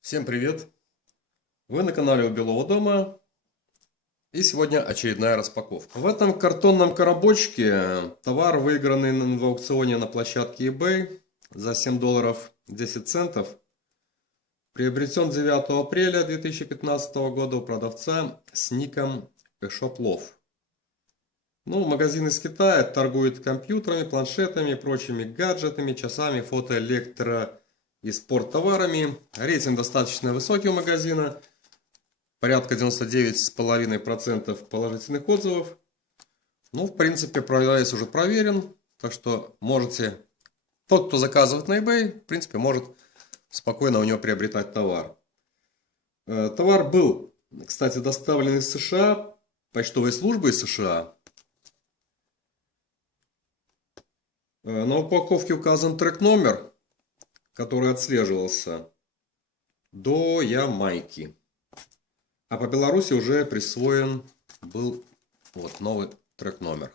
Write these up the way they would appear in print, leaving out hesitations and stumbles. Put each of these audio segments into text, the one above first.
Всем привет! Вы на канале у Белого дома. И сегодня очередная распаковка. В этом картонном коробочке товар, выигранный в аукционе на площадке eBay за $7.10, приобретен 9 апреля 2015 года у продавца с ником Shoplove. Ну, магазин из Китая торгует компьютерами, планшетами, прочими гаджетами, часами, фото, электро и спорттоварами. Рейтинг достаточно высокий у магазина. Порядка 99,5% положительных отзывов. Ну, в принципе, продавец уже проверен. Так что можете... Тот, кто заказывает на eBay, в принципе, может спокойно у него приобретать товар. Товар был, кстати, доставлен из США, почтовой службы из США. На упаковке указан трек-номер, который отслеживался до Ямайки. А по Беларуси уже присвоен был вот новый трек-номер.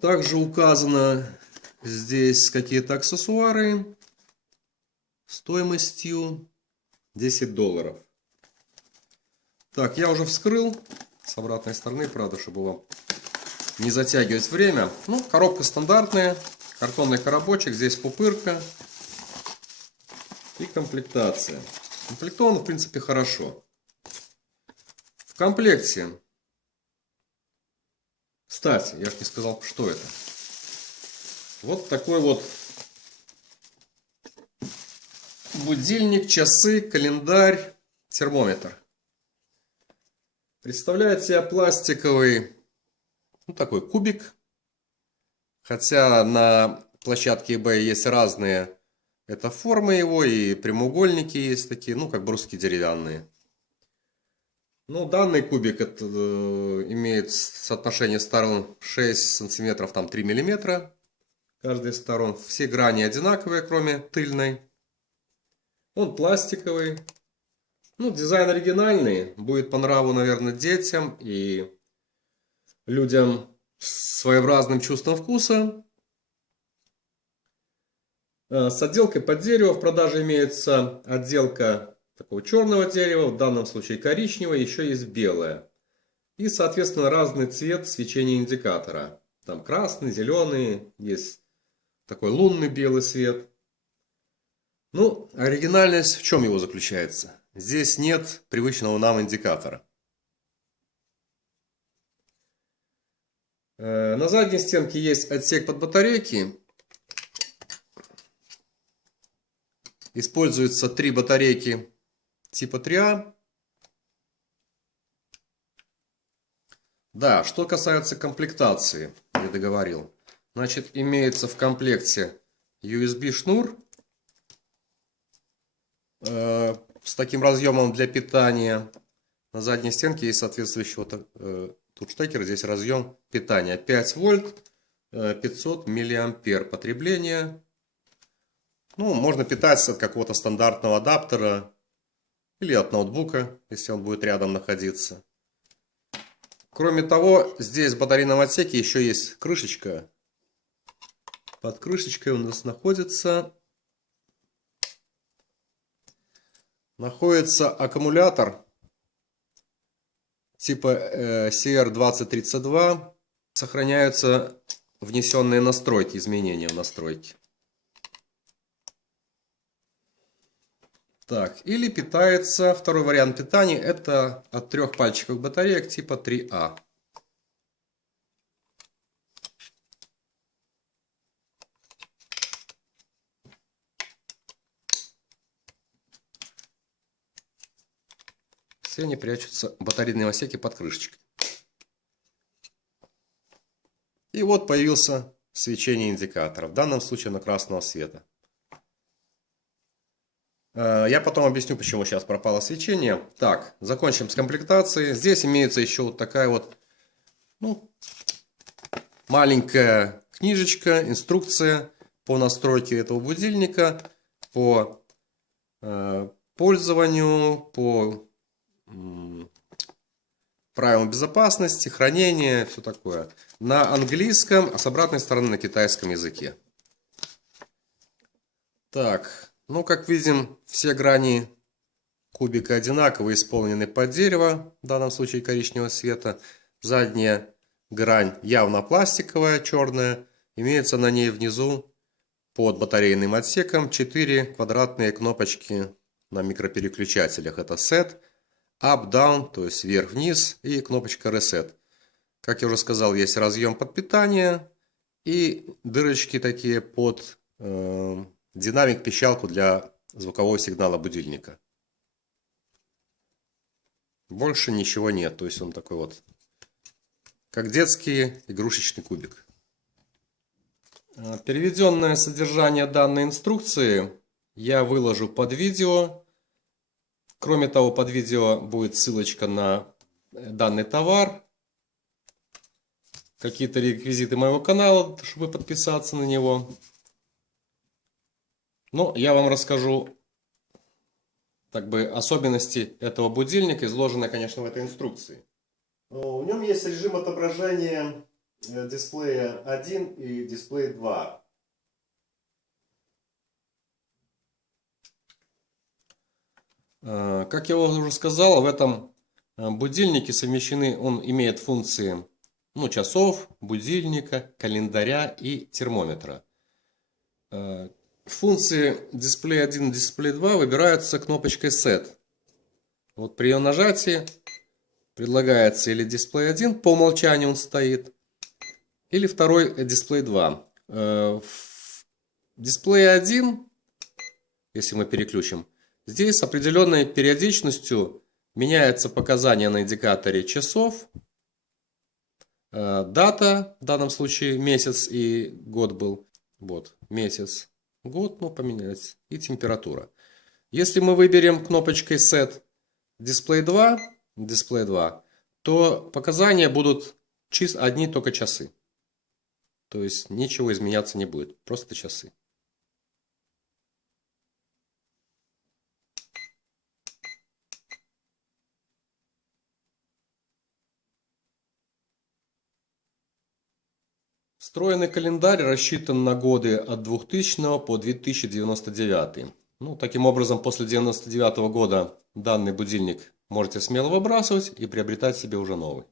Также указано здесь какие-то аксессуары стоимостью $10. Так, я уже вскрыл с обратной стороны, правда, чтобы вам не затягивать время. Ну, коробка стандартная, картонный коробочек, здесь пупырка и комплектация. Комплектован, в принципе, хорошо. В комплекте, кстати, я же не сказал, что это. Вот такой вот будильник, часы, календарь, термометр. Представляет себя пластиковый, ну, такой кубик. Хотя на площадке eBay есть разные формы его, и прямоугольники есть такие, ну, как бруски деревянные. Ну, данный кубик имеет соотношение сторон 6 сантиметров, там 3 миллиметра каждой из сторон. Все грани одинаковые, кроме тыльной. Он пластиковый. Ну, дизайн оригинальный. Будет по нраву, наверное, детям и людям с своеобразным чувством вкуса. С отделкой под дерево. В продаже имеется отделка такого черного дерева, в данном случае коричневого, еще есть белое. И, соответственно, разный цвет свечения индикатора. Там красный, зеленый, есть такой лунный белый свет. Ну, оригинальность в чем его заключается? Здесь нет привычного нам индикатора. На задней стенке есть отсек под батарейки. Используются 3 батарейки типа 3А. Да, что касается комплектации, я договорил. Значит, имеется в комплекте USB шнур с таким разъемом для питания. На задней стенке есть соответствующий тут штекер, здесь разъем питания. 5 вольт, 500 миллиампер потребление. Ну, можно питаться от какого-то стандартного адаптера или от ноутбука, если он будет рядом находиться. Кроме того, здесь в батарейном отсеке еще есть крышечка. Под крышечкой у нас находится аккумулятор типа CR2032. Сохраняются внесенные настройки, изменения в настройки. Так, или питается, второй вариант питания, это от 3 пальчиковых батареек типа 3А. Все они прячутся в батарейном отсеке под крышечкой. И вот появился свечение индикатора, в данном случае на красного света. Я потом объясню, почему сейчас пропало свечение. Так, закончим с комплектацией. Здесь имеется еще вот такая вот, ну, маленькая книжечка, инструкция по настройке этого будильника, по пользованию, по правилам безопасности, хранения, все такое. На английском, а с обратной стороны на китайском языке. Так, ну как видим, все грани кубика одинаково исполнены под дерево, в данном случае коричневого цвета. Задняя грань явно пластиковая, черная. Имеется на ней внизу под батарейным отсеком 4 квадратные кнопочки на микропереключателях. Это Set, Up, Down, то есть вверх-вниз, и кнопочка Reset. Как я уже сказал, есть разъем под питание и дырочки такие под динамик-пищалку для звукового сигнала будильника. Больше ничего нет. То есть он такой вот, как детский игрушечный кубик. Переведенное содержание данной инструкции я выложу под видео. Кроме того, под видео будет ссылочка на данный товар. Какие-то реквизиты моего канала, чтобы подписаться на него. Но я вам расскажу особенности этого будильника, изложенные, конечно, в этой инструкции. В нем есть режим отображения дисплея 1 и дисплея 2. Как я уже сказал, в этом будильнике совмещены, он имеет функции часов, будильника, календаря и термометра. Функции дисплея 1 и дисплея 2 выбираются кнопочкой Set. Вот при ее нажатии предлагается или дисплей 1, по умолчанию он стоит, или второй дисплей 2. В дисплее 1, если мы переключим, здесь с определенной периодичностью меняются показания на индикаторе часов, дата, в данном случае месяц и год был, вот, месяц, год, поменялось, и температура. Если мы выберем кнопочкой Set Display 2, то показания будут одни только часы. То есть ничего изменяться не будет, просто часы. Встроенный календарь рассчитан на годы от 2000 по 2099. Таким образом, после 1999 года данный будильник можете смело выбрасывать и приобретать себе уже новый.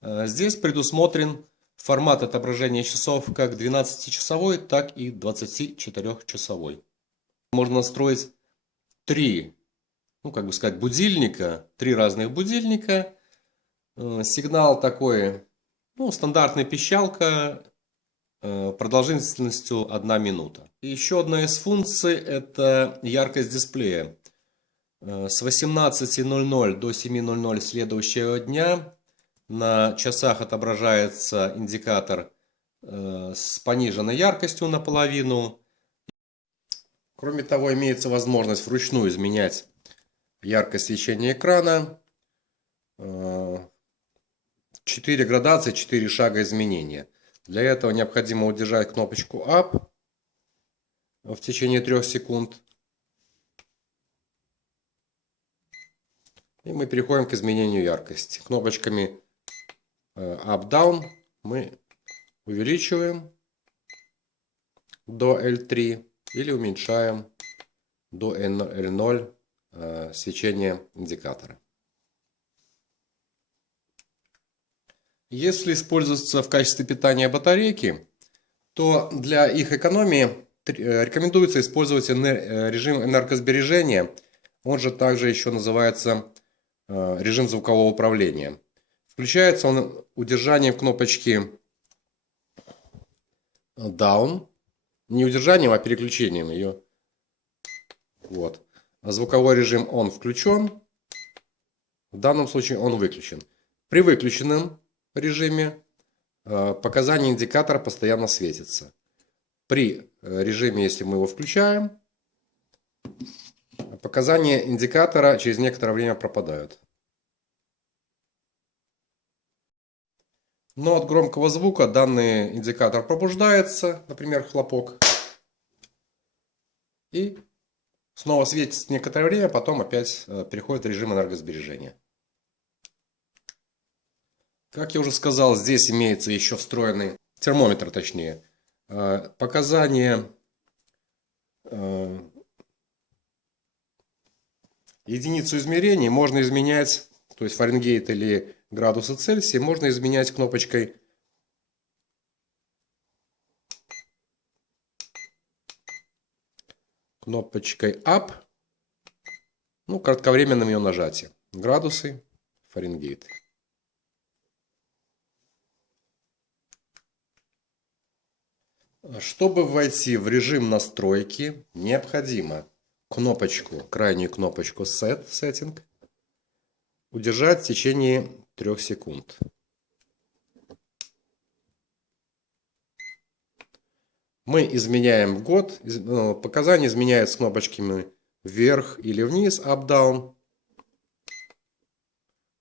Здесь предусмотрен формат отображения часов как 12-часовой, так и 24-часовой. Можно настроить 3, будильника, 3 разных будильника. Сигнал такой, стандартная пищалка, продолжительностью 1 минута. И еще одна из функций — это яркость дисплея. С 18:00 до 7:00 следующего дня на часах отображается индикатор с пониженной яркостью наполовину. Кроме того, имеется возможность вручную изменять яркость свечения экрана. 4 градации, 4 шага изменения. Для этого необходимо удержать кнопочку Up в течение 3 секунд. И мы переходим к изменению яркости. Кнопочками Up-Down мы увеличиваем до L3 или уменьшаем до L0 свечение индикатора. Если используются в качестве питания батарейки, то для их экономии рекомендуется использовать режим энергосбережения. Он же также еще называется режим звукового управления. Включается он удержанием кнопочки Down. Не удержанием, а переключением ее. Вот. Звуковой режим он включен. В данном случае он выключен. При выключенном режиме показания индикатора постоянно светятся. При режиме, если мы его включаем, показания индикатора через некоторое время пропадают. Но от громкого звука данный индикатор пробуждается, например, хлопок, и снова светится некоторое время, потом опять переходит в режим энергосбережения. Как я уже сказал, здесь имеется еще встроенный термометр, точнее. Показания единицу измерений можно изменять, то есть Фаренгейт или градусы Цельсия, можно изменять кнопочкой Up, ну, кратковременным ее нажатием. Градусы, Фаренгейт. Чтобы войти в режим настройки, необходимо крайнюю кнопочку Setting удержать в течение 3 секунд. Мы изменяем год, показания изменяются кнопочками вверх или вниз, Up-Down.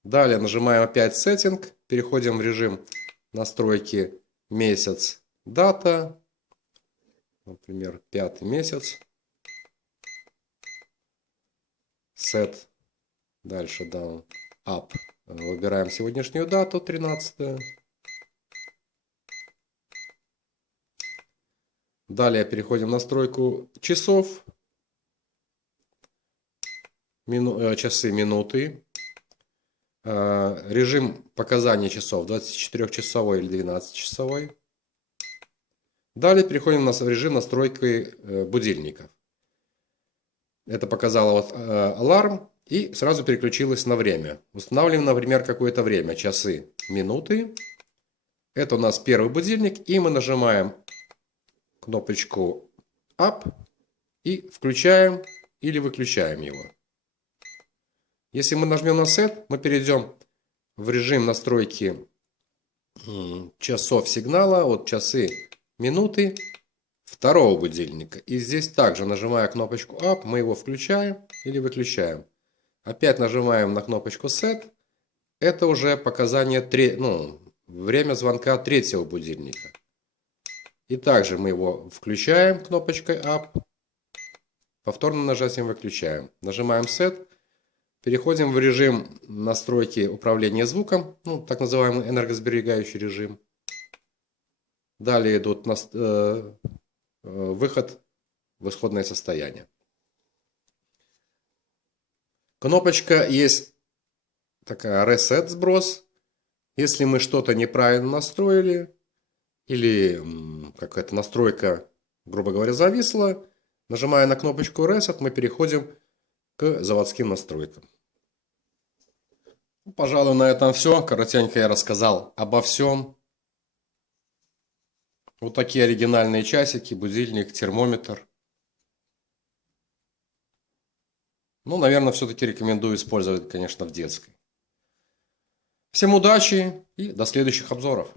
Далее нажимаем опять Setting, переходим в режим настройки месяц, дата, например, 5 месяц. Set, дальше Down, Up. Выбираем сегодняшнюю дату, 13. Далее переходим в настройку часов, часы, минуты. Режим показания часов 24-часовой или 12-часовой. Далее переходим в режим настройки будильников. Это показало вот аларм и сразу переключилось на время. Устанавливаем, например, какое-то время, часы, минуты. Это у нас первый будильник, и мы нажимаем кнопочку Up и включаем или выключаем его. Если мы нажмем на Set, мы перейдем в режим настройки часов сигнала, вот часы, минуты второго будильника. И здесь также, нажимая кнопочку Up, мы его включаем или выключаем. Опять нажимаем на кнопочку Set. Это уже показание, время звонка третьего будильника. И также мы его включаем кнопочкой Up. Повторным нажатием выключаем. Нажимаем Set. Переходим в режим настройки управления звуком, так называемый энергосберегающий режим. Далее идут выход в исходное состояние. Кнопочка есть такая Reset, сброс. Если мы что-то неправильно настроили, или какая-то настройка, грубо говоря, зависла, нажимая на кнопочку Reset, мы переходим к заводским настройкам. Пожалуй, на этом все. Коротенько я рассказал обо всем. Вот такие оригинальные часики, будильник, термометр. Наверное, все-таки рекомендую использовать, конечно, в детской. Всем удачи и до следующих обзоров.